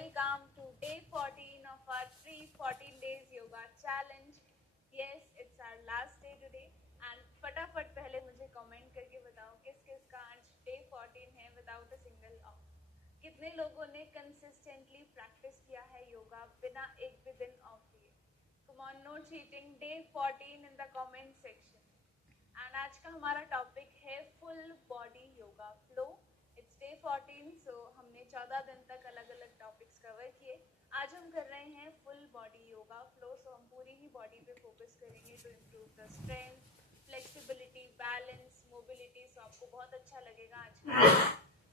welcome to day 14 of our free 14 days yoga challenge. Yes, it's our last day today and फटाफट पहले मुझे कमेंट करके बताओ किस किस का आज day 14 है without a single off. कितने लोगों ने consistently practice किया है योगा बिना एक भी दिन off लिए? Come on, no cheating. Day 14 in the comment section. And आज का हमारा टॉपिक है full body yoga flow. It's day 14, so हमने 14 दिन तक अलग अलग टॉपिक्स कवर किए. आज हम कर रहे हैं full body yoga flow. So हम पूरी ही बॉडी पे फोकस करेंगे to improve the strength, flexibility, balance, mobility. So आपको बहुत अच्छा लगेगा आज का.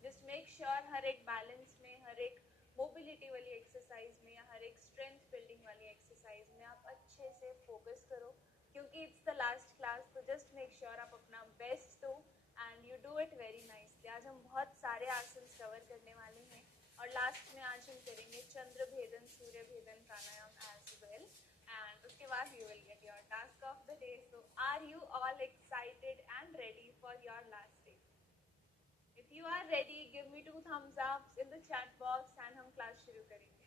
जस्ट मेक श्योर हर एक बैलेंस में, हर एक मोबिलिटी वाली एक्सरसाइज में या हर एक स्ट्रेंथ बिल्डिंग वाली एक्सरसाइज में आप अच्छे से फोकस करो, क्योंकि इट्स द लास्ट क्लास. तो जस्ट मेक श्योर आप अपना बेस्ट दो and you do it very nicely. आज हम बहुत सारे आसन कवर करने वाले हैं और लास्ट में आज हम करेंगे चंद्र भेदन, सूर्य भेदन प्राणायाम एज वेल. एंड उसके बाद you will get your task of the day. So are you all excited and ready for your last day? If you are ready, give me 2 thumbs up in the chat box and हम class शुरू करेंगे.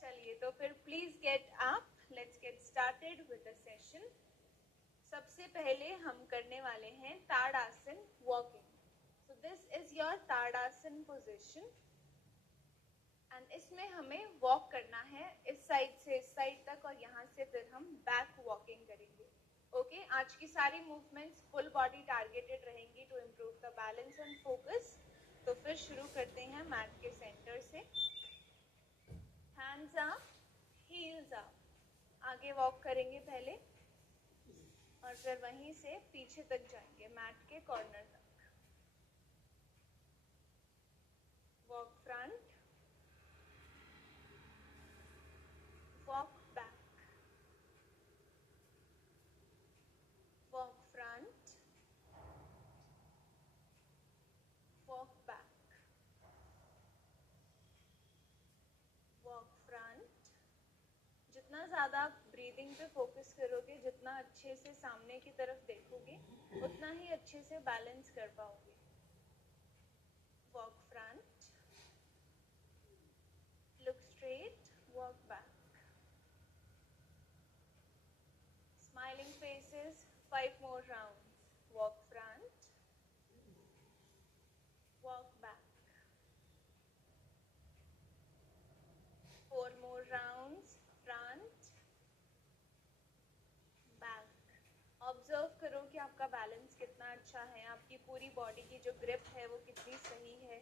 चलिए, तो फिर please get up. Let's get started with the session. सबसे पहले हम करने वाले हैं tadasana walking. So this is your tadasana position and इसमें हमें वॉक करना है इस साइड से इस साइड तक और यहाँ से फिर हम बैक वॉकिंग करेंगे. ओके, आज की सारी मूवमेंट्स फुल बॉडी टारगेटेड रहेंगी to improve the balance and focus. तो फिर शुरू करते हैं मैट के सेंटर से. Hands up, heels up. आगे वॉक करेंगे पहले और फिर वहीं से पीछे तक जाएंगे मैट के कॉर्नर तक. Walk front, walk back, walk front, walk back, walk front. जितना ज़्यादा आप ब्रीदिंग पे फोकस करोगे, जितना अच्छे से सामने की तरफ देखोगे, उतना ही अच्छे से बैलेंस कर पाओगे. Walk front, look straight, walk back. Smiling faces, 5 more rounds. Walk front, walk back. 4 more rounds. Front, back. Observe करो कि आपका बैलेंस कितना अच्छा है, आपकी पूरी बॉडी की जो ग्रिप है वो कितनी सही है,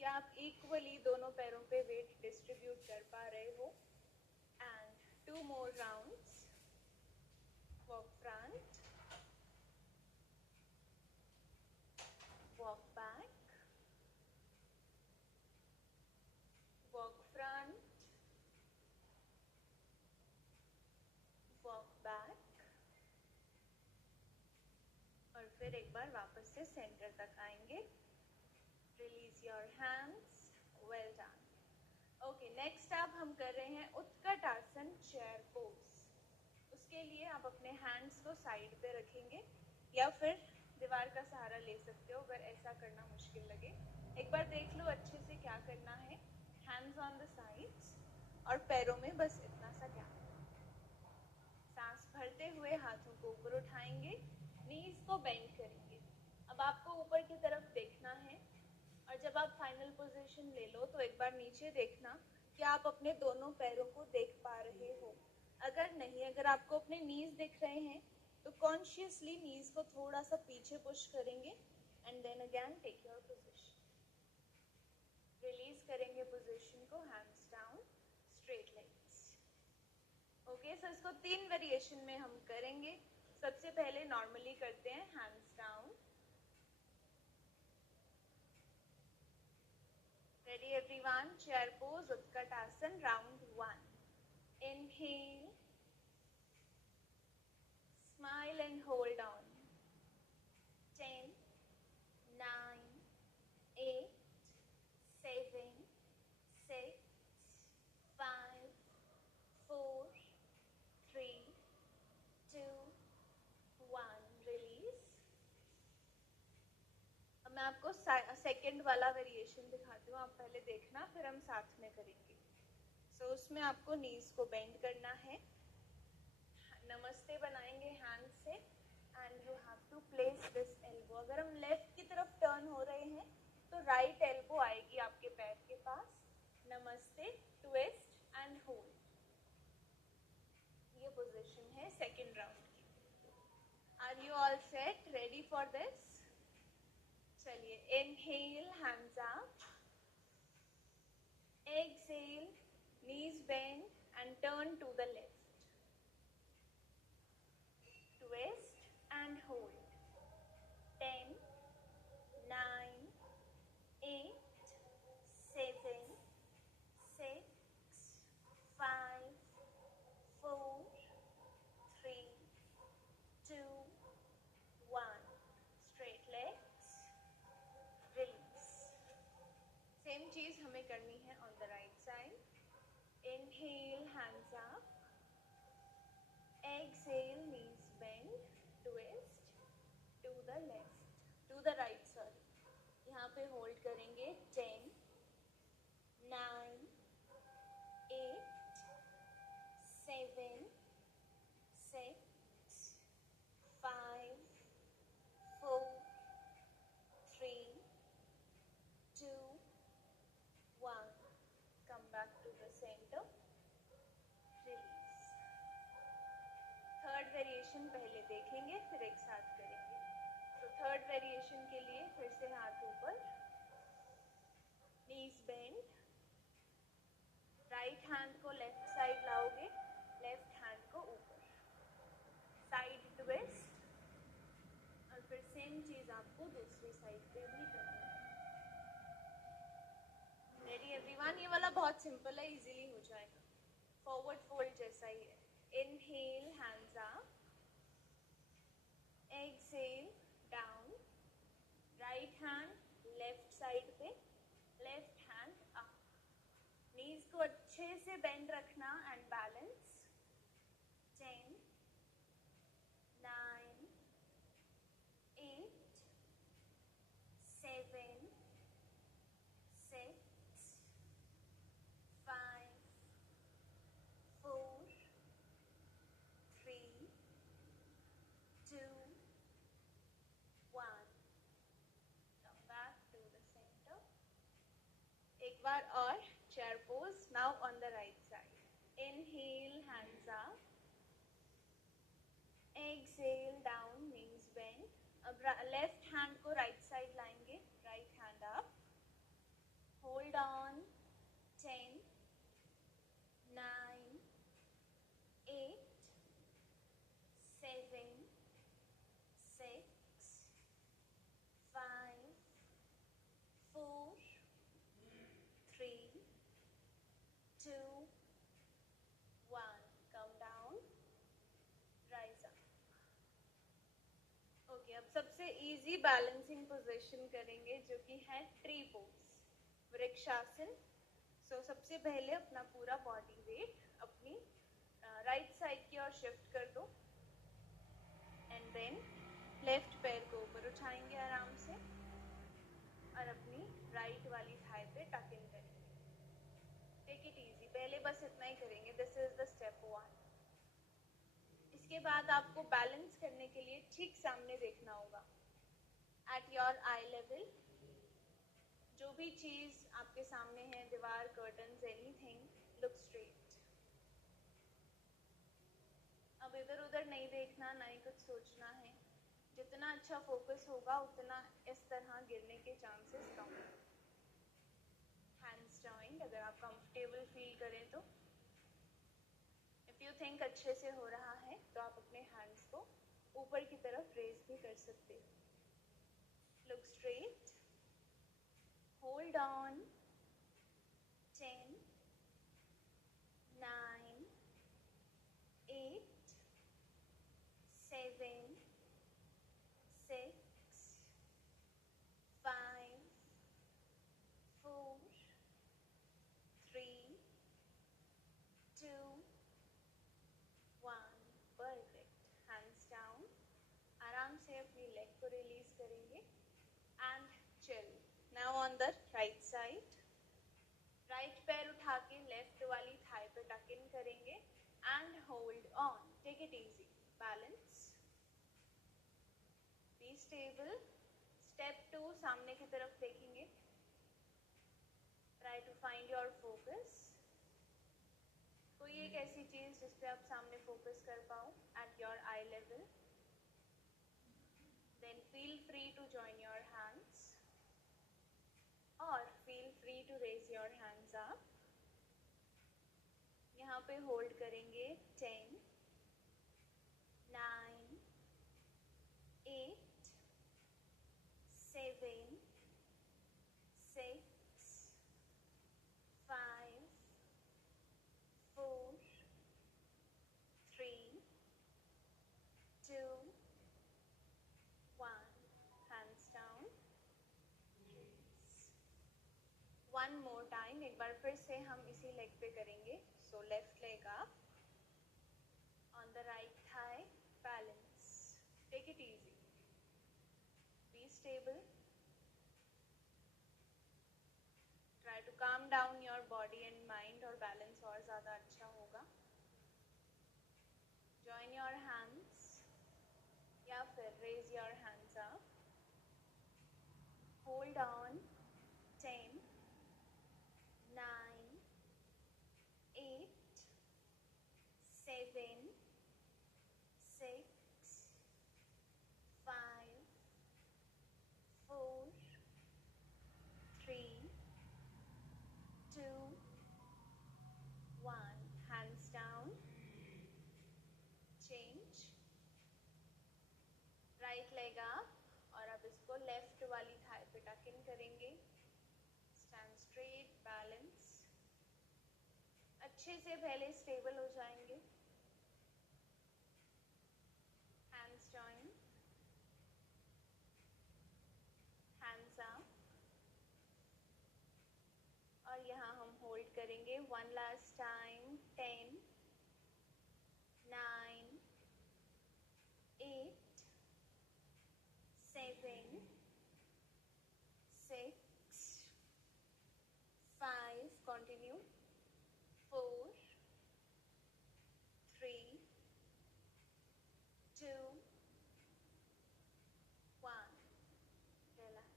क्या आप इक्वली दोनों पैरों पे वेट डिस्ट्रीब्यूट कर पा रहे हो. एंड 2 more rounds. Walk front, walk back, walk front, walk back. और फिर एक बार वापस से सेंटर तक आएंगे. Release your hands. Well done. Okay, next अब हम कर रहे हैं उत्कट आसन, चेयर पोज. उसके लिए आप अपने हैंड्स को साइड पे रखेंगे या फिर दीवार का सहारा ले सकते हो अगर ऐसा करना मुश्किल लगे. एक बार देख लो अच्छे से क्या करना है. हैंड्स ऑन द साइड्स और पैरों में बस इतना सा गैप. सांस भरते हुए हाथों को ऊपर उठाएंगे, नीज को बेंड करेंगे. अब आपको ऊपर की तरफ देखना है और जब आप फाइनल पोजीशन ले लो तो एक बार नीचे देखना कि आप अपने दोनों पैरों को देख पा रहे हो. अगर नहीं, अगर आपको अपने नीज दिख रहे हैं तो कॉन्शियसली नीज को थोड़ा सा पीछे पुश करेंगे and then again take your position. Release करेंगे पोजीशन को. Hands down, straight legs. Okay, so इसको 3 वेरिएशन में हम करेंगे. सबसे पहले नॉर्मली करते हैं hands down. Ready everyone? Chair pose, उत्कट आसन, राउंड 1. Inhale, smile and hold on. 10, 9, 8, 7, 6, 5, 4, 3, 2, 1. Release. अब मैं आपको सेकंड वाला वेरिएशन दिखाती हूँ, आप पहले देखना फिर हम साथ में करेंगे। सो उसमें आपको नीज को बेंड करना है, नमस्ते बनाएंगे हैंड से, and you have to place this elbow. अगर हम लेफ्ट की तरफ टर्न हो रहे हैं तो राइट एल्बो आएगी आपके पैर के पास, नमस्ते, ट्विस्ट एंड होल्ड। ये पोजीशन है सेकंड राउंड की। Are you all set, ready for this? चलिए, inhale hands up, exhale knees bend and turn to the left, twist and hold, 10, 9, 8, 7, 6, 5, 4, 3, 2, 1, straight legs, release। Same चीज हमें करनी है on the right side। Inhale, hands up, exhale, knees bend, twist to the left, to the right, sorry। यहाँ पे होल्ड करेंगे 10, 9, 8, 7, 6, 5, 4, 3, 2, 1। Come back to the center, release। Third variation पहले देखेंगे फिर एक साथ करेंगे। तो थर्ड वेरिएशन के लिए फिर से हाथ ऊपर, नीज बेंड, राइट हैंड को लेफ्ट साइड लाओगे, लेफ्ट हैंड को ऊपर, साइड ट्विस्ट, और फिर सेम चीज आपको दूसरी साइड पे भी करनी है। Ready everyone? ये वाला बहुत सिंपल है, इजीली हो जाएगा, फॉरवर्ड फोल्ड जैसा ही है। Inhale hands up, exhale down, right hand left side पे, लेफ्ट हैंड अप, नीज को अच्छे से बेंड रखना and balance. 10, 9, 8, 7, 6, 5, 4, 3, 2, 1। Come back to the center। एक बार और chair pose, now on the right side। Inhale, hands up, exhale down, knees bend। अब left hand को right side लाएंगे, right hand up, hold on, 10, 9, 8, 7, 6, 5, 4, 3, 2, 1। Come down, rise up। Okay, अब सबसे easy balancing position करेंगे जो कि है tree pose, vrikshasana. सो सबसे पहले अपना पूरा बॉडी वेट अपनी राइट साइड की ओर शिफ्ट कर दो, एंड देन लेफ्ट पैर को ऊपर उठाएंगे आराम से और अपनी राइट वाली थाई पे टक इन करेंगे। टेक इट इजी, पहले बस इतना ही करेंगे, दिस इज द स्टेप 1। इसके बाद आपको बैलेंस करने के लिए ठीक सामने देखना होगा, एट योर आई लेवल। जो भी चीज आपके सामने है, दीवार, कर्टन्स, एनीथिंग, लुक स्ट्रेट। अब इधर उधर नहीं देखना, ना ही कुछ सोचना है। जितना अच्छा फोकस होगा उतना इस तरह गिरने के चांसेस कम है। हैंड्स जॉइंट, अगर आप कंफर्टेबल फील करें तो। इफ यू थिंक अच्छे से हो रहा है तो आप अपने हैंड्स को ऊपर की तरफ रेज भी कर सकते हो। Look straight, hold on, 10, 9, 8, 7, 6, 5, 4, 3, 2, 1। Perfect. Hands down, आराम से अपनी लेग को रिलीज करेंगे and chill. Now on the right side. Right पैर उठा के लेफ्ट वाली थाई पे टक इन करेंगे and hold on. Take it easy. Balance. Be stable. Step 2 सामने की तरफ देखेंगे. Try to find your focus. कोई एक ऐसी चीज जिस पे आप सामने फोकस कर पाओ at your eye level. Then feel free to join your hands और feel free to raise your hands up. यहाँ पे होल्ड करेंगे 10, 9, 8, 7, 6, 5, 4, 3, 2, 1. Hands down. One more time. एक बार फिर से हम इसी लेग पे करेंगे. So left leg up. On the right thigh. Balance. Take it easy. Be stable. Try to calm down your body and mind और balance और ज़्यादा अच्छा होगा. Join your hands या फिर raise your hands up. Hold on. 10, 9, 8, 7, 6, 5, 4, 3, 2, 1. Hands down. Change. Right leg up और अब इसको लेफ्ट वाली थाई पे टक इन करेंगे. Stand straight. Balance. अच्छे से पहले स्टेबल हो जाएंगे. Hands join. Hands up. और यहाँ हम होल्ड करेंगे. One last time. 10, 9, 8, 7, 6, 5. Continue. 4, 3, 2, 1. Relax.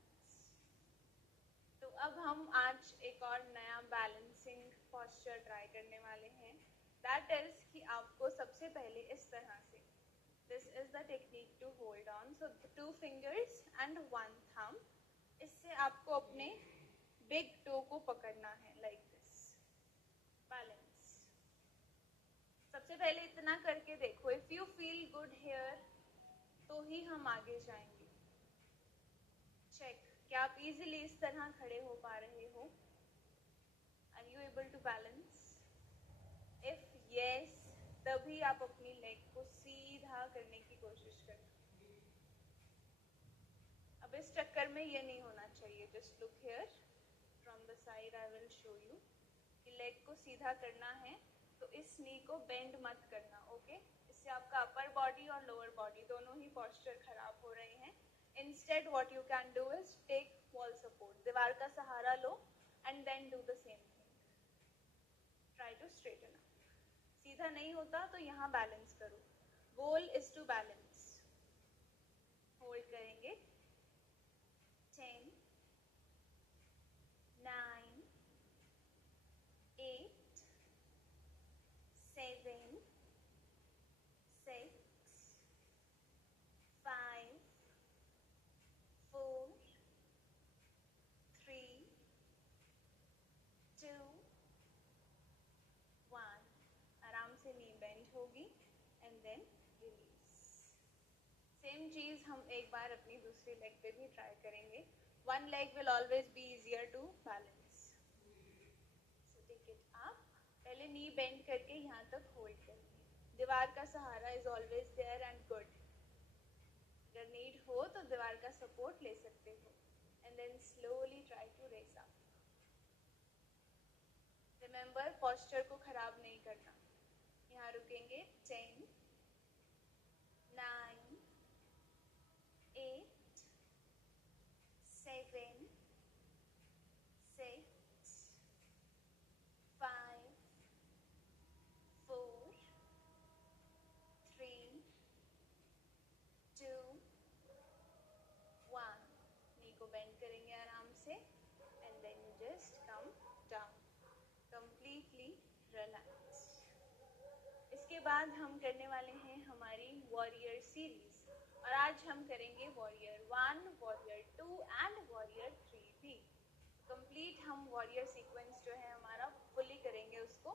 तो अब हम आज एक और नया बैलेंसिंग पोस्चर ट्राई करने वाले हैं. दैट इज कि आपको सबसे पहले इस तरह से. This is the technique to hold on. So 2 fingers and 1 thumb. इससे आपको अपने बिग टो को पकड़ना है लाइक दिस. बैलेंस. सबसे पहले इतना करके देखो. If you feel good here तो ही हम आगे जाएंगे. चेक. क्या आप इजीली इस तरह खड़े हो पा रहे हो? Are you able to balance? If yes तभी आप अपनी लेग को सीधा करने की कोशिश करना. अब इस चक्कर में ये नहीं होना चाहिए. Just look here from the side. I will show you कि लेग को सीधा करना है तो इस नी को बेंड मत करना. ओके इससे आपका अपर बॉडी और लोअर बॉडी दोनों ही पोस्चर खराब हो रहे हैं. Instead what you can do is take wall support. दीवार का सहारा लो and then do the same thing. Try to straighten up. सीधा नहीं होता तो यहाँ बैलेंस करो. Goal is to balance. Hold करेंगे. 10, 9, 8, 7, 6, 5, 4, 3, 2, 1. आराम से नी बेंड होगी एंड देन रिलीज. सेम चीज हम एक बार अपनी दूसरी लेग पे भी ट्राई करेंगे. One leg will always be easier to balance. So take it up. पहले नी बेंड करके यहाँ तक होल्ड करेंगे. दीवार का सहारा is always there and good. अगर नीड हो तो दीवार का सपोर्ट ले सकते हो and then slowly try to raise up. Remember posture को खराब नहीं करना. यहाँ रुकेंगे. 10, 9, 8, 7, रिलैक्स। इसके बाद हम करने वाले हैं हमारी वॉरियर सीरीज, और आज हम करेंगे वॉरियर 1, वॉरियर 2 एंड वॉरियर 3 भी। कंप्लीट हम वॉरियर सीक्वेंस जो है हमारा फुली करेंगे उसको।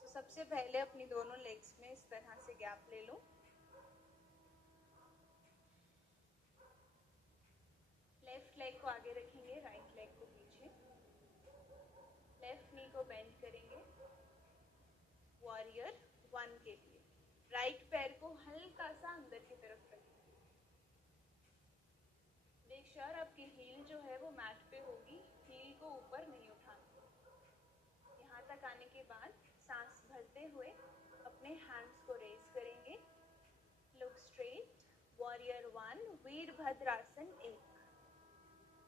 तो सबसे पहले अपनी दोनों लेग्स में इस तरह से गैप ले लो। लेफ्ट लेग को आगे रखेंगे, राइट लेग को पीछे। लेफ्ट नी को बेंड करेंगे वॉरियर 1 के लिए। राइट पैर को हल्का सा अंदर की तरफ रखेंगे। मेक श्योर आपकी हील जो है वो मैट पे होगी, हील को ऊपर नहीं उठाना। यहाँ तक आने के बाद सांस भरते हुए अपने हैंड्स को रेज करेंगे। लुक स्ट्रेट, वॉरियर 1, वीरभद्रासन 1।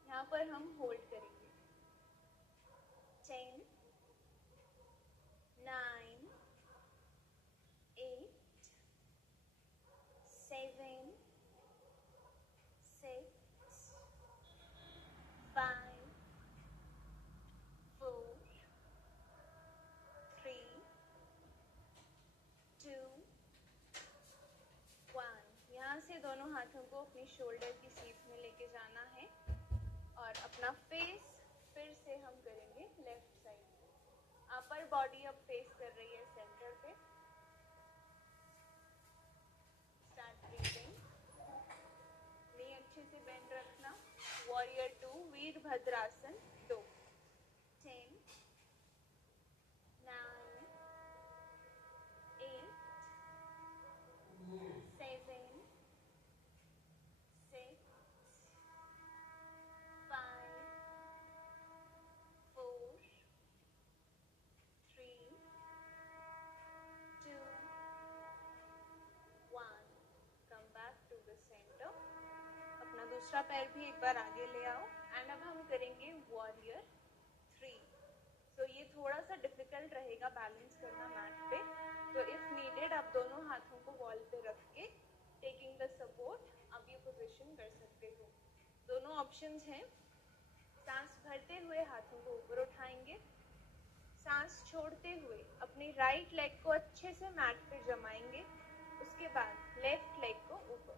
यहाँ पर हम होल्ड करेंगे 10, 9, 8, 7, 6, 5, 4, 3, 2, 1। यहाँ से दोनों हाथों को अपनी शोल्डर की सीट में लेके जाना है और अपना फेस फिर से हम करेंगे लेफ्ट साइड पे। अपर बॉडी अब फेस कर रही है सेंटर पे। Start breathing. नी अच्छे से बेंड रखना। वॉरियर 2, वीरभद्रासन 2। 10, 9, 8, 7, 6, 5, 4, 3, 2, 1। Come back to the centre. अपना दूसरा पैर भी एक बार आगे ले आओ। एंड अब हम करेंगे वॉरियर 3। तो ये थोड़ा सा डिफिकल्ट रहेगा बैलेंस करना मैट पे, तो इफ नीडेड आप दोनों हाथों को वॉल पे रख के टेकिंग द सपोर्ट आप ये पोजीशन कर सकते हो। दोनों ऑप्शंस हैं। सांस भरते हुए हाथों को ऊपर उठाएंगे, सांस छोड़ते हुए अपनी राइट लेग को अच्छे से मैट पे जमाएंगे, उसके बाद लेफ्ट लेग को ऊपर।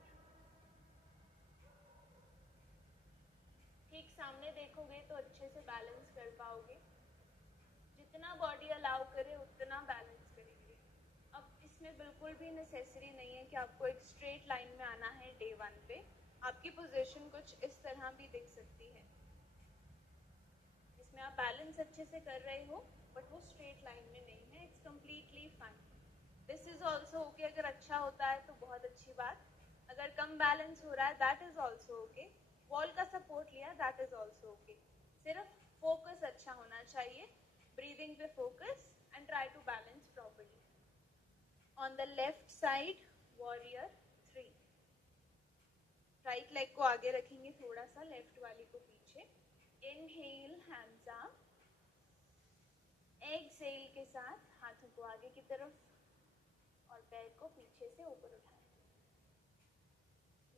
ठीक सामने देखोगे तो अच्छे से बैलेंस कर पाओगे। जितना बॉडी अलाउ करे उतना बैलेंस करेंगे। अब इसमें बिल्कुल भी नेसेसरी नहीं है कि आपको एक स्ट्रेट लाइन में आना है डे 1 पे। आपकी पोजीशन कुछ इस तरह भी दिख सकती है, जिसमें आप बैलेंस अच्छे से कर रहे हो बट वो स्ट्रेट लाइन में नहीं है। It's completely fine. This is also okay. अगर अच्छा होता है तो बहुत अच्छी बात, अगर कम बैलेंस हो रहा है that is also okay. Wall का सपोर्ट लिया दैट इज ऑल्सो ओके। सिर्फ फोकस अच्छा होना चाहिए, ब्रीदिंग पे focus and try to balance properly. On the left side warrior 3। Right leg को आगे रखेंगे थोड़ा सा, लेफ्ट वाली को पीछे। Inhale hands up. एक्सहेल के साथ हाथों को आगे की तरफ और पैर को पीछे से ऊपर उठाएंगे।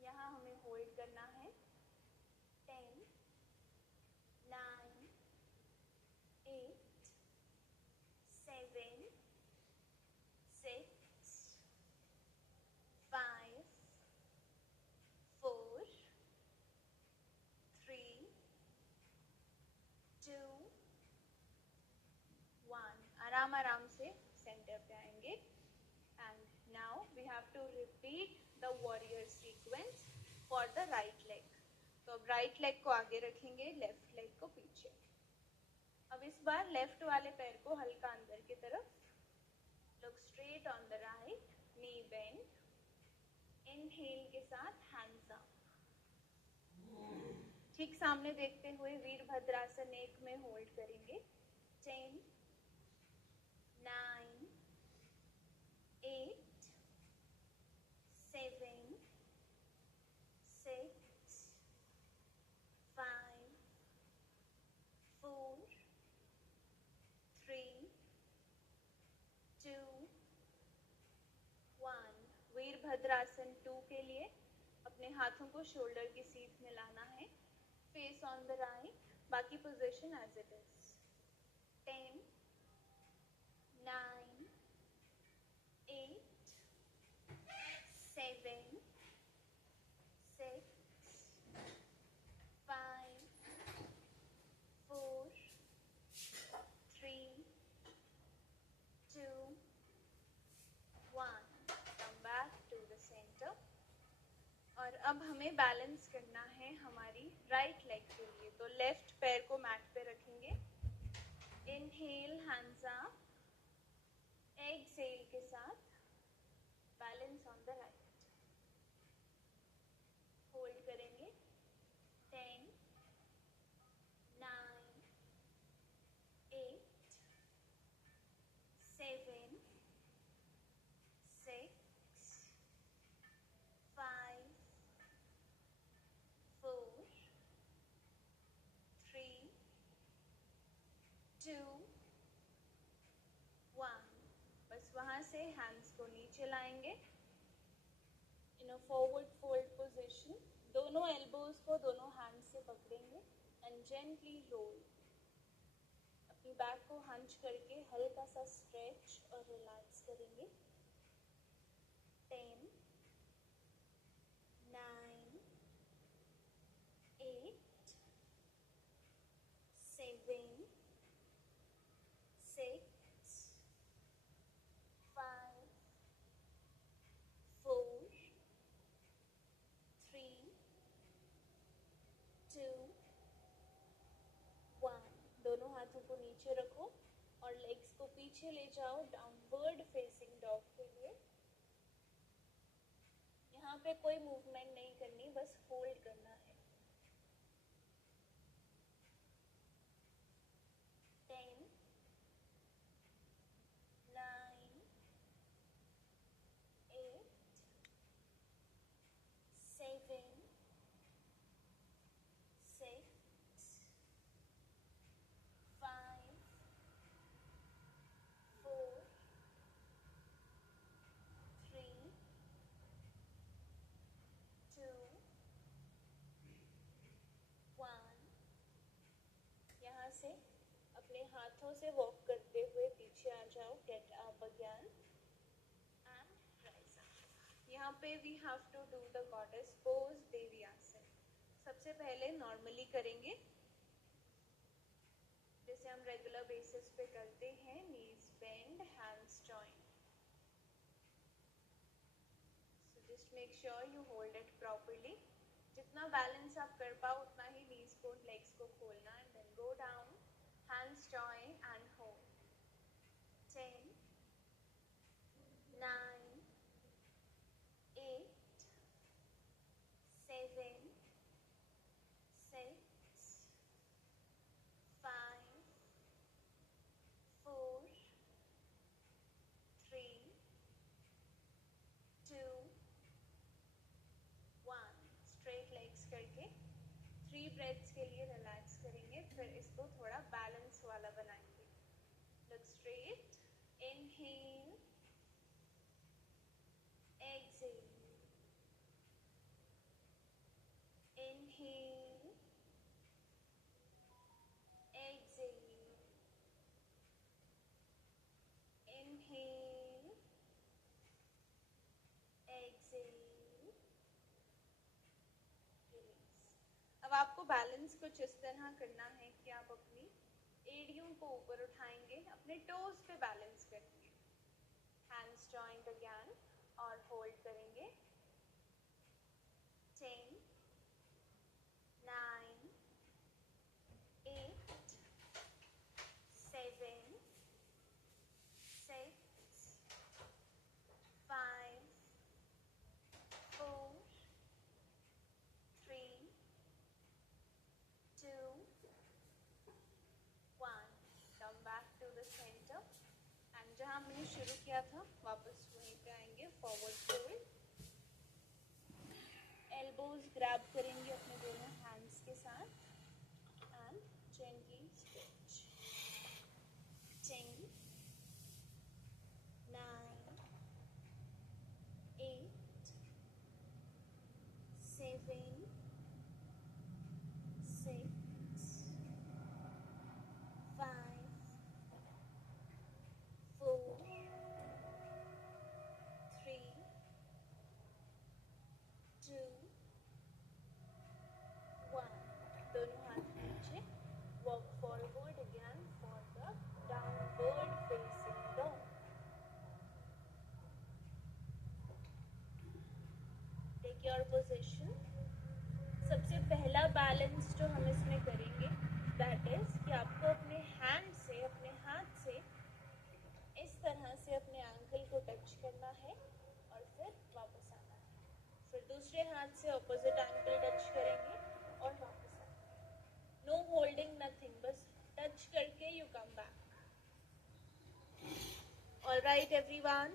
यहाँ हमें होल्ड करना है 10, 9, 8, 7, 6, 5, 4, 3, 2, 1। आराम आराम से सेंटर पे आएंगे। And now we have to repeat the warrior sequence for the right leg. तो अब राइट लेग को आगे रखेंगे, लेफ्ट लेग को पीछे। अब इस बार लेफ्ट वाले पैर को हल्का अंदर की तरफ। Look straight on the right, knee bend. Inhale के साथ हैंड्स अप। ठीक सामने देखते हुए वीरभद्रासन 1 में होल्ड करेंगे 10, 9, 8, 7, 6, 5, 4, 3, 2, 1। वीरभद्रासन 2 के लिए अपने हाथों को शोल्डर की सीट में लाना है, फेस ऑन द राइट, बाकी पोजीशन एज इट इज। 10, 9, अब हमें बैलेंस करना है हमारी राइट लेग के लिए, तो लेफ्ट पैर को मैट पे रखेंगे। इनहेल हैंड्स अप, एक्सहेल के साथ balance on the right. Hold करेंगे 10, 9, 8, 7, 6, 5, 4, 3, 2, 1। बस वहाँ से हैंड्स को नीचे लाएंगे इन अ फॉरवर्ड फोल्ड पोजीशन। दोनों एल्बोज को दोनों हैंड से पकड़ेंगे एंड जेंटली रोल। अपनी बैक को हंच करके हल्का सा स्ट्रेच और रिलैक्स करेंगे। 10, 9, 8, 7, 6, 5, 4, 3, 2, 1। दोनों हाथों को नीचे रखो और लेग्स को पीछे ले जाओ डाउनवर्ड फेसिंग डॉग के लिए। यहाँ पे कोई मूवमेंट नहीं करनी, बस होल्ड करना है। 10, 9, 8, 7, 6, 5, 4, 3, 2, 1। यहाँ से अपने हाथों से वॉक करते हुए पीछे आ जाओ, get up again and rise up. यहाँ पे we have to do the goddess pose, devi asana. सबसे पहले नॉर्मली करेंगे जैसे हम रेगुलर बेसिस पे करते हैं, knees bend, hands joint. So just make sure you hold it properly. जितना बैलेंस आप कर पाओ उतना ही नीज को, लेग्स को खोलना and then go down, hands join and hold. 10, 9, 8, 7, 6, 5, 4, 3, 2, 1। Straight legs करके 3 ब्रेथ्स के लिए रिलैक्स करेंगे, फिर इसको थोड़ा बैलेंस वाला बनाएंगे। Look straight, inhale, exhale, inhale, exhale, inhale, exhale, release. अब आपको बैलेंस कुछ इस तरह करना है कि आप अपनी एड़ियों को ऊपर उठाएंगे, अपने टोज पे बैलेंस करेंगे। हैंड्स जॉइंट अगेन और होल्ड करेंगे। 10, 9, 8, 7, 6, 5, 4, 3, 2, 1। Come back to the centre and जहाँ हमने शुरू किया था वापस वहीं पे आएंगे, फॉरवर्ड फोल्ड। एल्बोज ग्रैब करेंगे अपने दोनों हैंड्स के साथ and gently stretch. 10, 9, 8, 7, 6, 5, 4, 3, 2, 1। Secure position. सबसे पहला बैलेंस जो हम इसमें करेंगे दैट इज कि आपको अपने हैंड से, अपने हाथ से इस तरह से अपने एंकल को टच करना है और फिर वापस आना है। फिर दूसरे हाथ से ऑपोजिट एंकल टच करेंगे और वापस आना है। नो होल्डिंग, नथिंग, बस टच करके you come back. Alright everyone,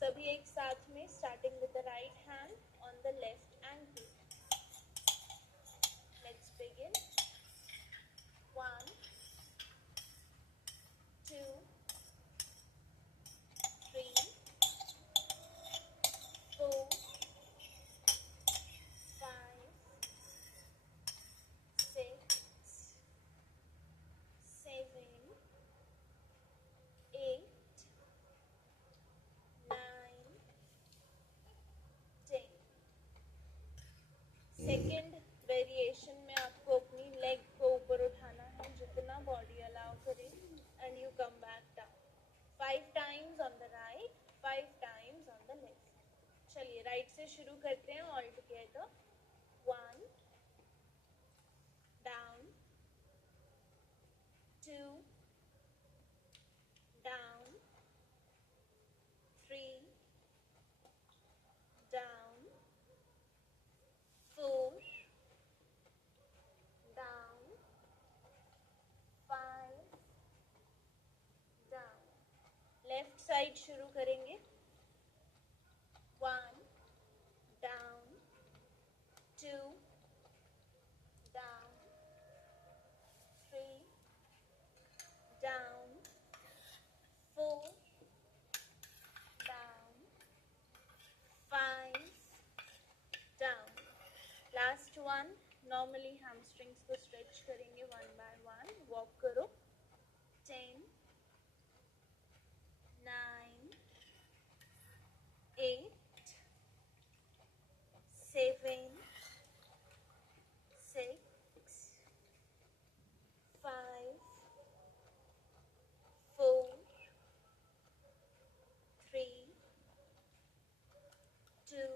सभी एक साथ में starting with the right hand on the left ankle. Let's begin. 1, 2, 3, 4, 5, 6, 7, 8, 9, 10। Second variation में आपको अपनी लेग को ऊपर उठाना है जितना बॉडी अलाउ करे and you come back down. 5 times on the right, 5 times on the left. चलिए राइट से शुरू करते हैं ऑल टुगेदर। 1, डाउन, 2, डाउन, 3, डाउन, 4, down, 5, down। लेफ्ट साइड शुरू करेंगे। 1, down, 2, down, 3, down, 4, down, 5, down। Last one. Normally hamstrings को स्ट्रेच करेंगे 1 by 1। वॉक करो। 10, 9, 8, 7, 6, 5, 4, 3, 2,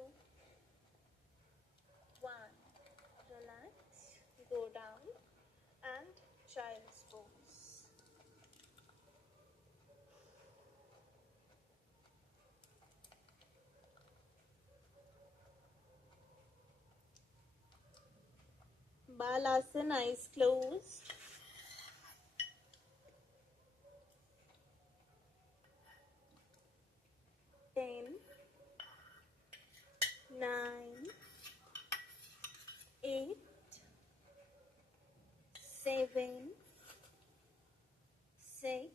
1। Relax, go down and child's pose. Balasana, eyes closed. 10, 9, 8, 7, 6,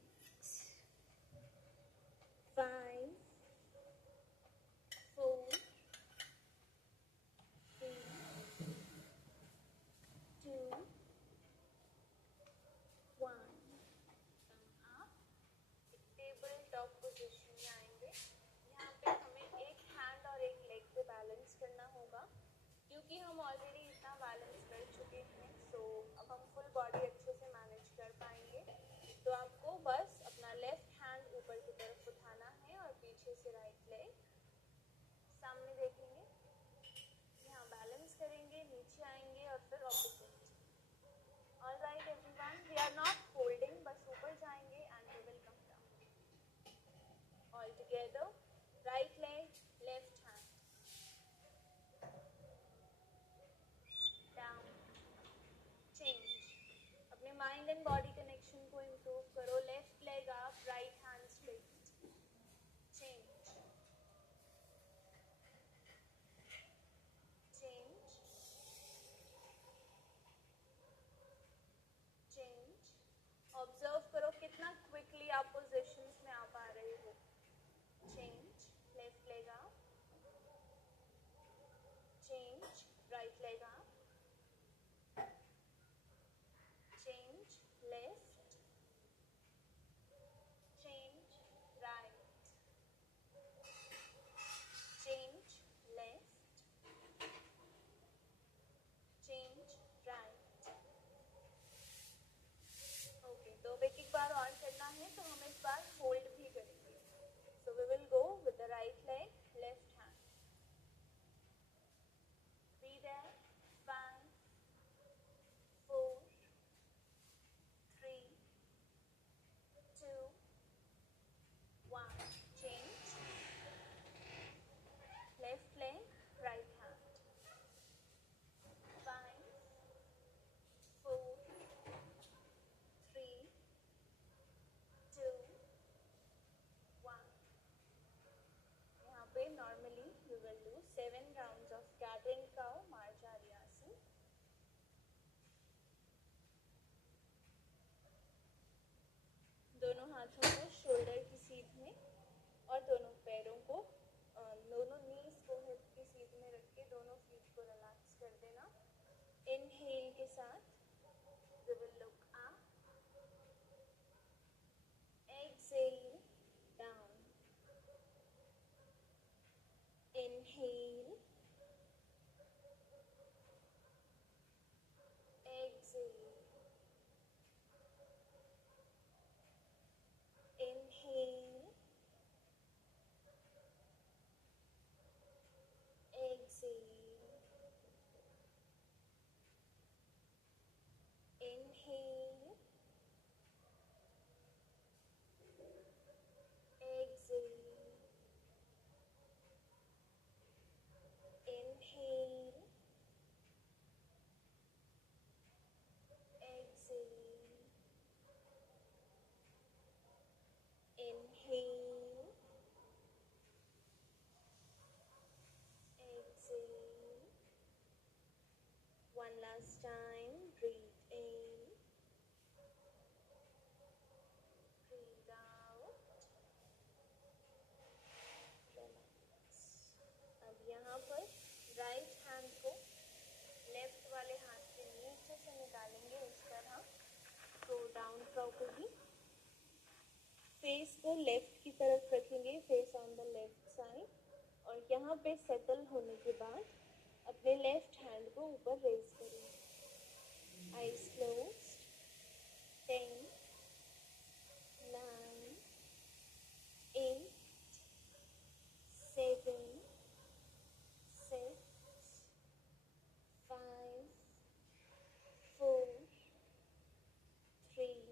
5, 4, 3, 2, 1। आप टेबल टॉप पोजीशन में आएंगे। यहाँ पे हमें एक हैंड और एक लेग पे बैलेंस करना होगा क्योंकि हम ऑलरेडी इतना बैलेंस कर चुके हैं। सो अब हम फुल बॉडी अच्छे से मैनेज कर पाएंगे। तो आपको बस अपना लेफ्ट हैंड ऊपर की तरफ उठाना है और पीछे से राइट लेग सामने देखेंगे। यहाँ बैलेंस करेंगे, नीचे आएंगे और फिर opposite. Alright everyone, we are not holding, बस ऊपर जाएंगे and we will come down. All together, right leg, left hand, down, change. अपने माइंड एंड बॉडी कनेक्शन को इम्प्रूव करो। Left leg up, right hand straight, change, change, change. Observe करो कितना क्विकली आप पोजीशंस में आ पा रहे हो। Change, left leg up, change, right leg up, change, left, change, right, change, left, change, right। Okay, तो एक एक बार और करना है तो हम इस बार होल्ड भी करेंगे। So we will go with the right leg, left hand, हाथों को शोल्डर की सीध में और दोनों पैरों को दोनों नीज को हिप की सीध में रख के दोनों फीट को रिलैक्स कर देना। इनहेल के साथ we will look up, exhale down, inhale, exhale, inhale, exhale, inhale, exhale, inhale, exhale, inhale, exhale. One last time, breathe in, breathe out, relax. अब यहाँ पर राइट हैंड को लेफ्ट वाले हाथ के नीचे से निकालेंगे इस तरह, थ्रो डाउन प्रॉपर्ली। फेस को लेफ्ट की तरफ रखेंगे, face on the left side, और यहाँ पे सेटल होने के बाद अपने लेफ्ट हैंड को ऊपर रेज करेंगे। Eyes closed. 10, 9, 8, 7, 6, 5, 4, 3,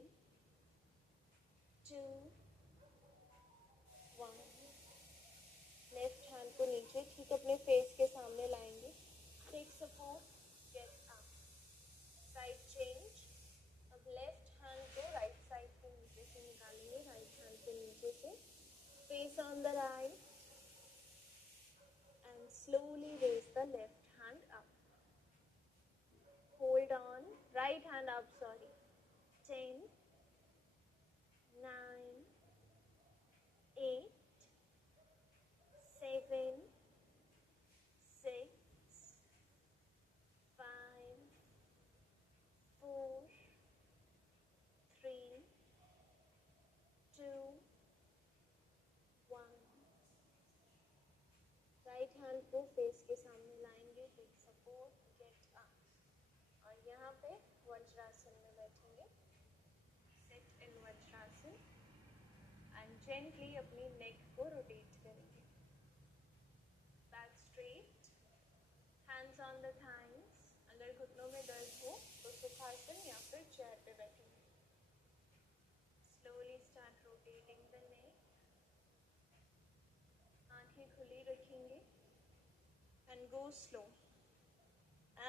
2, 1। लेफ्ट हैंड को नीचे ठीक अपने फेस के सामने लाएंगे। Take support, get up, side change. अब लेफ्ट हैंड को राइट साइड के नीचे से निकालेंगे, राइट हैंड के नीचे से, face on the right, and slowly raise the left hand up. Hold on, right hand up, sorry. 10, 9, 8, 7, 6, 5, 4, 3, 2, 1। Right hand को फेस के सामने लाएंगे, टेक सपोर्ट, गेट अप, और यहाँ पे वज्रासन में बैठेंगे। Sit in vajrasana and gently अपनी नेक को रोटेट करेंगे। Back straight, hands on the thighs. अगर घुटनों में दर्द हो तो सुखासन या फिर चेयर पे बैठेंगे। Slowly start rotating the neck. आंखें खुली रखेंगे and go slow,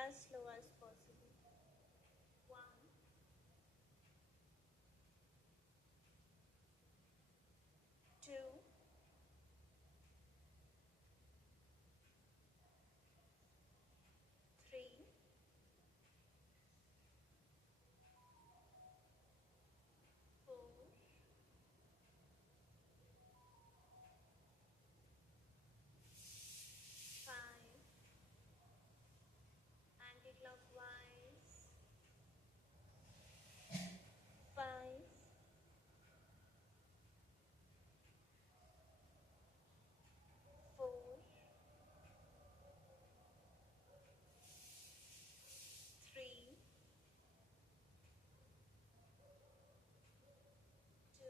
as slow as possible. 1, 2, 3, 4, 5, anti-clockwise, 5, 4, 3, 2,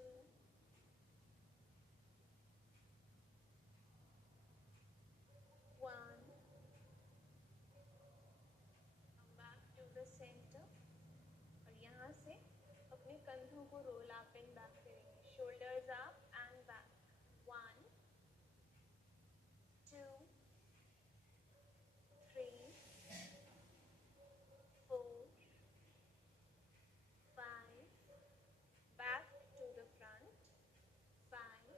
1। Come back to the center, और यहाँ से अपने कंधों को रोल अप एंड बैक करेंगे। Shoulders up and back. 1, 2, 3, 4, 5, back to the front, 5,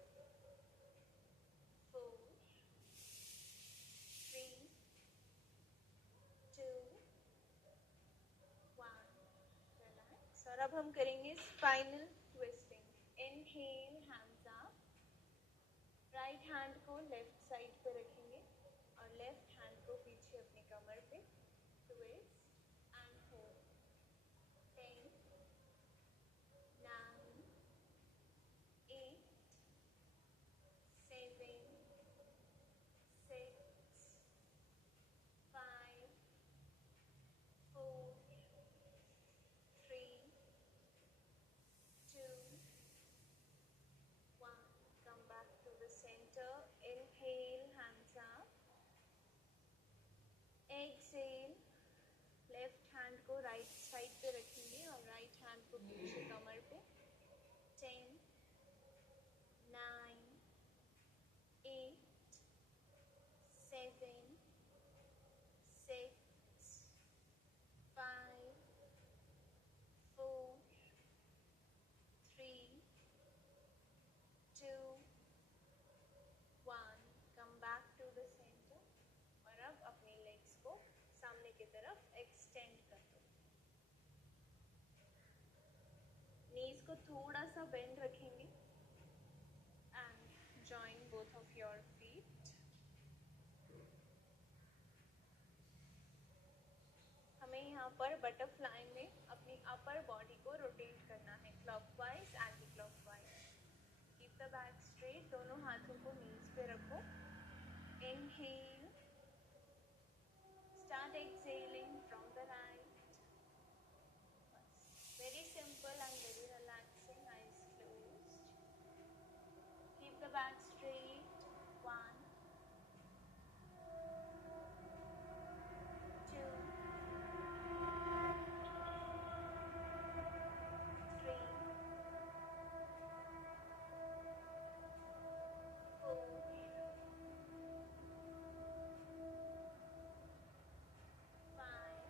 4, 3, 2, 1। रिलैक्स। और अब हम करेंगे spinal twisting. Inhale, right hand को लेफ्ट साइड पे रखेंगे और लेफ्ट हैंड को पीछे अपनी कमर पे, twist and hold. 10, 9, 8, 7, 6, 5, 4, 3, 2, 1. Come back to the center. Inhale, hands up. Exhale, left hand को राइट साइड पे रखेंगे और राइट हैंड को पीछे कमर पे। 10, 9, 8, 7, 6, 5, 4, 3, 2, 1. Come back to the center और अब अपने लेग्स को सामने की तरफ एक्सटेंड कर दो। नीज को थोड़ा सा बेंड रखेंगे and join both of your feet. हमें यहाँ पर बटरफ्लाई में अपनी अपर बॉडी को रोटेट करना है, clockwise anti clockwise. Keep the back straight, दोनों हाथों को नीज पे रखो। Inhale, start exhaling from the right. Very simple and very relaxing. Eyes closed. Keep the back straight. 1, 2, 3, 4, 5,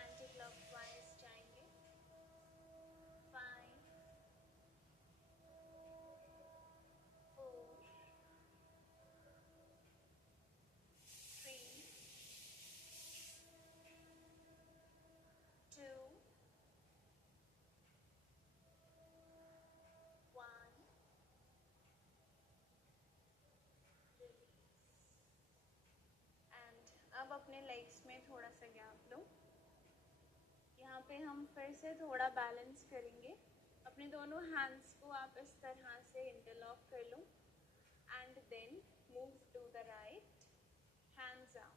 anti-clockwise जाएंगे। 5, 4, 3, 2, 1. एंड अब अपने लेग्स में थोड़ा सा गैप लो। यहाँ पे हम फिर से थोड़ा बैलेंस करेंगे। अपने दोनों हैंड्स को आप इस तरह से इंटरलॉक कर लो and then move to the right, hands up.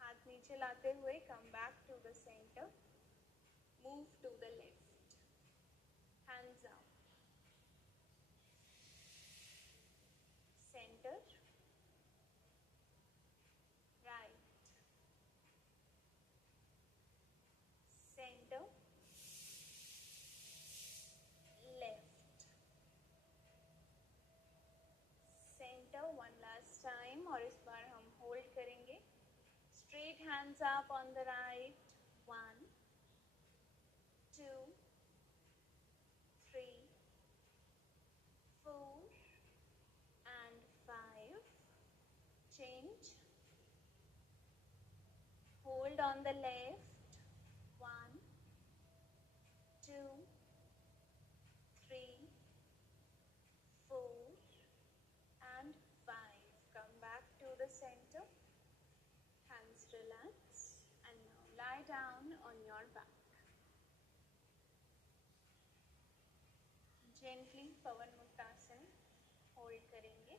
हाथ नीचे लाते हुए come back to the center, move to the left, hands up, center, right, center, left, center. One last time और इस बार हम होल्ड करेंगे। Straight hands up on the right. 1, 2, 3, 4, and 5. Change. Hold on the left. 1, 2, 3, 4, and 5. Come back to the center. Hands relax and now lie down on your back. Gently Pawan Muktasana hold करेंगे।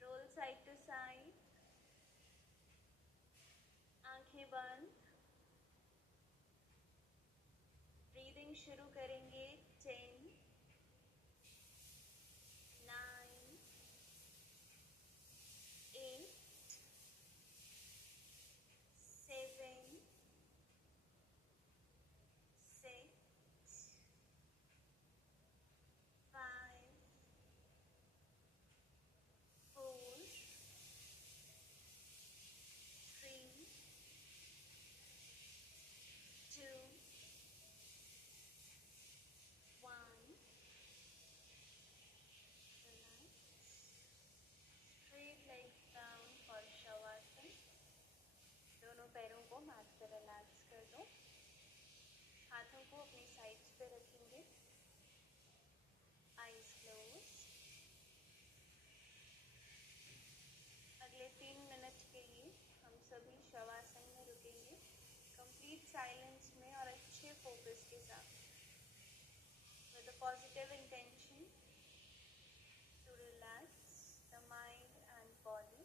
Roll side to side, आंखें बंद। ब्रीदिंग शुरू करेंगे। 10, 9, 8, 7, 6, 5, 4, 3, 2, 1. Complete silence में और अच्छे फोकस के साथ, with a positive intention to relax the mind and body.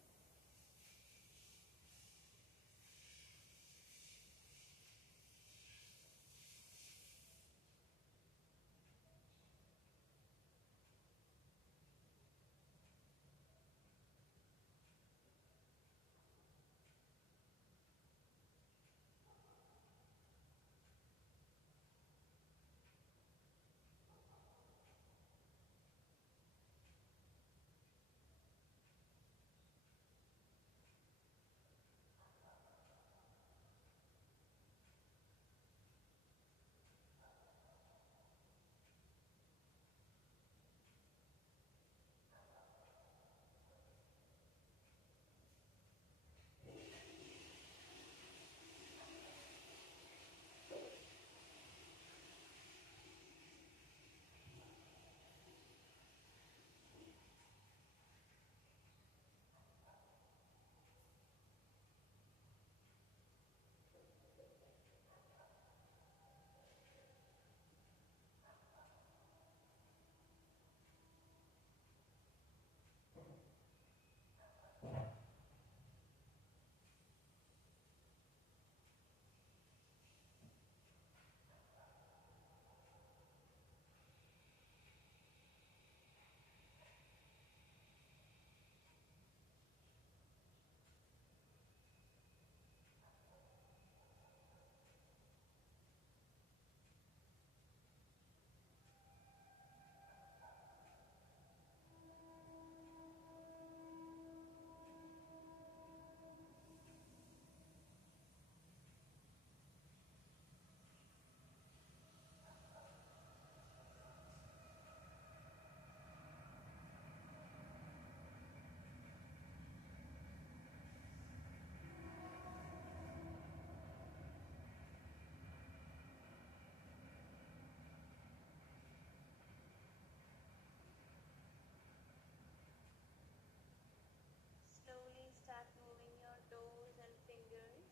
Slowly start moving your toes and fingers.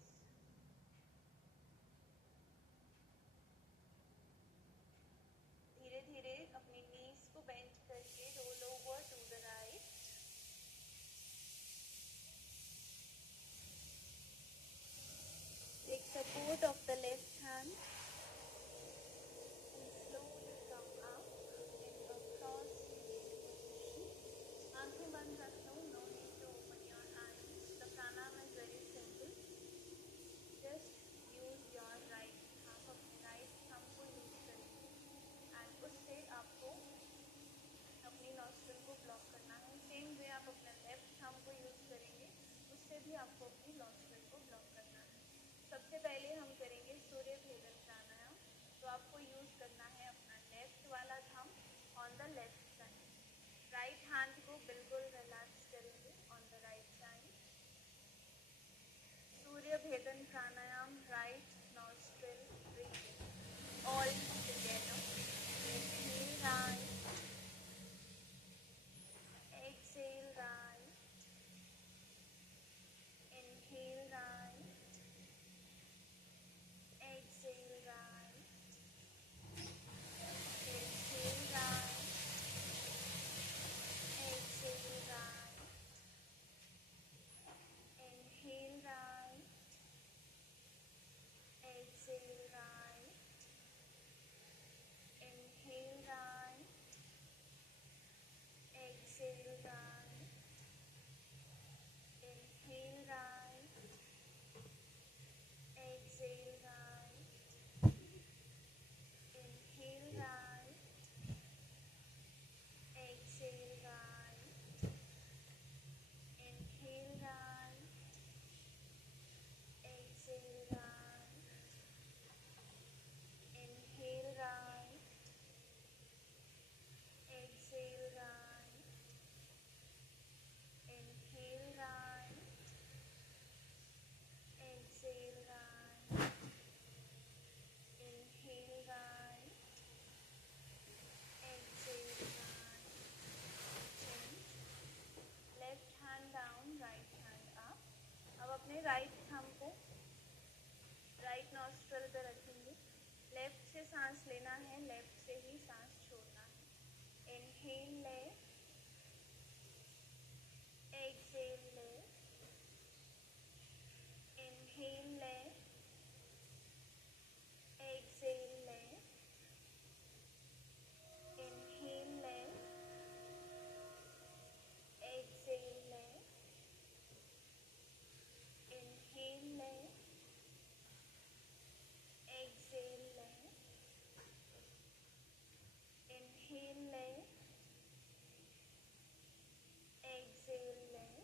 धीरे धीरे अपनी knees को bend करके roll over to the right. Take support of the left hand and slowly come up in a cross-legged position. आंखें बंद रख लो, no need to open your eyes. The pranayam is very simple. Just use your right thumb, अपने right thumb को use करेंगे and उससे आपको अपनी nostril को block करना है. Same way आप अपना left thumb को use करेंगे, उससे भी आपको अपनी nostril को block करना है. सबसे पहले हम करेंगे सूर्य भेदन प्राणायाम. तो आपको यूज करना है अपना लेफ्ट वाला thumb on the left side. Right hand को बिल्कुल रिलैक्स करेंगे on the right side. Surya Bhedan pranayama, right nostril breathing, all together. Inhale right, exhale right, inhale right, exhale right, exhale right, exhale right, inhale right, exhale right, inhale right, exhale right, inhale right, exhale right, inhale right, exhale right, inhale right, exhale right, inhale right, exhale right, inhale right, exhale right, inhale right, exhale right. Change. Left hand down, right hand up. अब अपने right thumb को right nostril पे रखेंगे, लेफ्ट से सांस लेना है, लेफ्ट से ही सांस छोड़ना है। Inhale left, exhale left, inhale left, exhale left, inhale left, exhale left, inhale left, exhale left, inhale left, exhale left,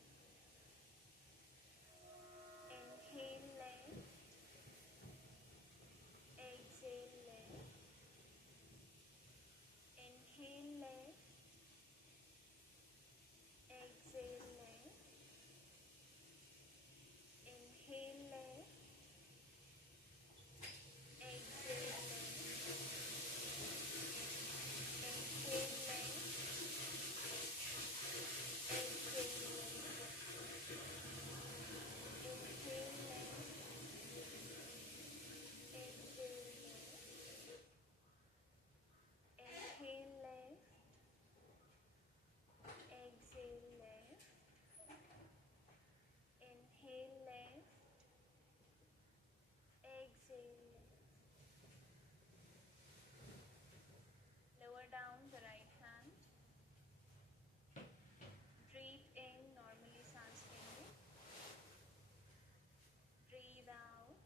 inhale left, exhale left, inhale left, exhale left, inhale left, exhale lower down the right hand, breathe in, normally सांस लेंगे, breathe out,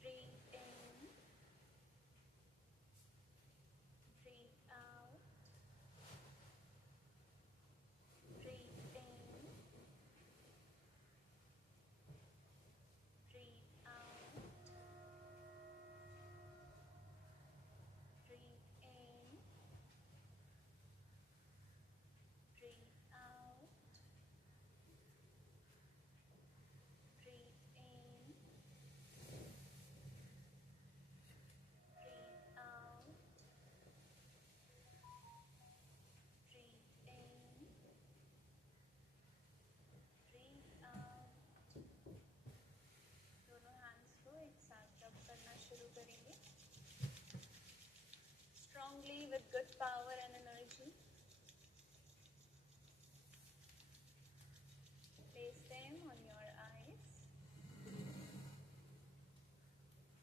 breathe in, breathe out, breathe in, breathe out, breathe in, breathe out, breathe in, breathe out, breathe in, breathe out। दोनों हैंड्स को एक साथ रब करना शुरू करेंगे, strongly with good power and energy. Place them on your eyes.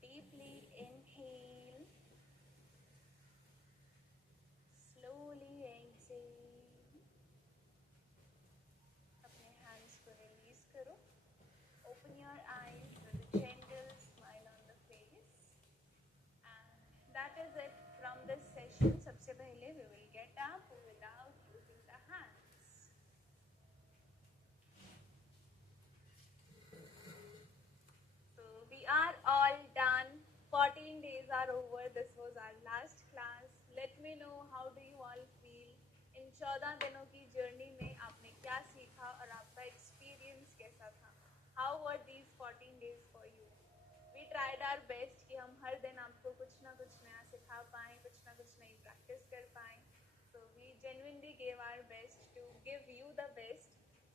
Deeply inhale, slowly exhale. अपने hands को release करो. Open your eyes with a gentle smile on the face. And that is it from this session. सबसे पहले we will get up without using the hands. So we are all done. 14 days are over. This was our last class. Let me know how do you all feel. इन 14 दिनों की जर्नी में आपने क्या सीखा और आपका एक्सपीरियंस कैसा था? How were these 14 days for you? We tried our best कि हम हर दिन आपको कुछ ना कुछ नया सिखा पाएं, कुछ ना कुछ नई प्रैक्टिस कर पाएं. So we genuinely gave our best to give you the best.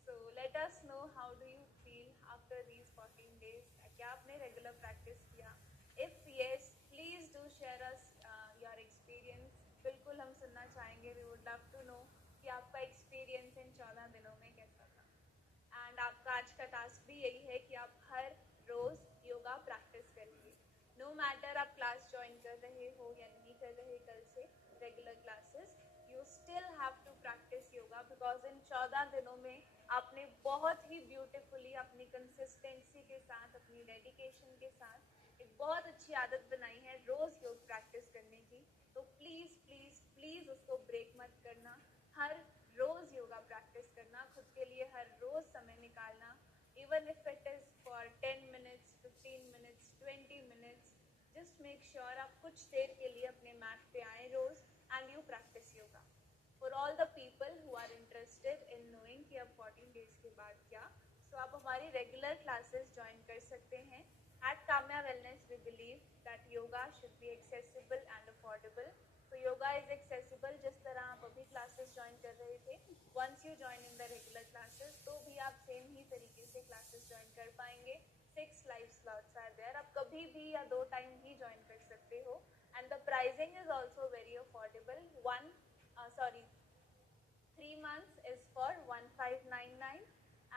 So let us know how do you feel after these 14 days. क्या आपने रेगुलर प्रैक्टिस किया? If yes, please do share us your experience. बिल्कुल हम सुनना चाहेंगे. We would love to know कि आपका experience in 14 दिनों में कैसा था. एंड आपका आज का टास्क भी यही है कि आप हर रोज योगा प्रैक्टिस करिए. नो मैटर आप क्लास ज्वाइन कर रहे हो या नहीं कर रहे कल से regular classes, you still have to practise yoga because in 14 दिनों में आपने बहुत ही ब्यूटिफुली अपनी कंसिस्टेंसी के साथ, अपनी डेडिकेशन के साथ एक बहुत अच्छी आदत बनाई है रोज योग प्रैक्टिस करने की. तो प्लीज प्लीज प्लीज उसको ब्रेक मत करना. हर रोज योगा प्रैक्टिस करना, खुद के लिए हर रोज समय निकालना. Even if it is for 10 minutes, 15 minutes, 20 minutes, just make sure आप कुछ देर के लिए अपने मैट पे आए रोज and you practice yoga. For all the people who are interested in knowing कि अब 14 days के बाद क्या, so आप हमारी regular classes join कर सकते हैं. At Kamya Wellness, we believe that yoga should be accessible and affordable. So yoga is accessible. जिस तरह आप अभी classes join कर रहे थे, once you join in the regular classes, तो भी आप same ही तरीके से classes join कर पाएंगे. 6 live slots are there. आप कभी भी या 2 टाइम ही ज्वाइन कर सकते हो. And the pricing is also very affordable. 3 months is for 1599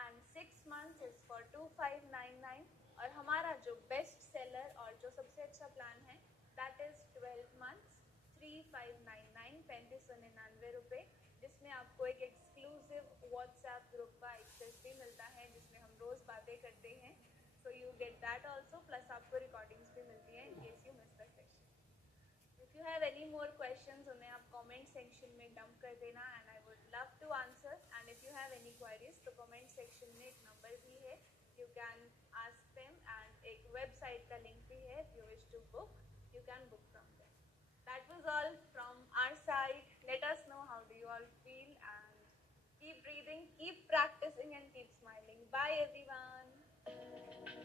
and 6 months is for 2599. और हमारा जो बेस्ट सेलर और जो सबसे अच्छा प्लान है that is 12 months 3599 ₹3599, जिसमें आपको एक एक्सक्लूसिव व्हाट्सएप ग्रुप का एक्सेस भी मिलता है जिसमें हम रोज बातें करते हैं. So you get that also, plus आपको रिकॉर्डिंग्स भी मिलती हैं in case you miss the session. If you have any more questions, उन्हें आप comment section में dump कर देना and I would love to answer. And if you have any queries, तो comment section में एक number भी है. You can ask them and एक website का link भी है. If you wish to book, you can book from there. That was all from our side. Let us know how do you all feel and keep breathing, keep practicing and keep smiling. Bye everyone.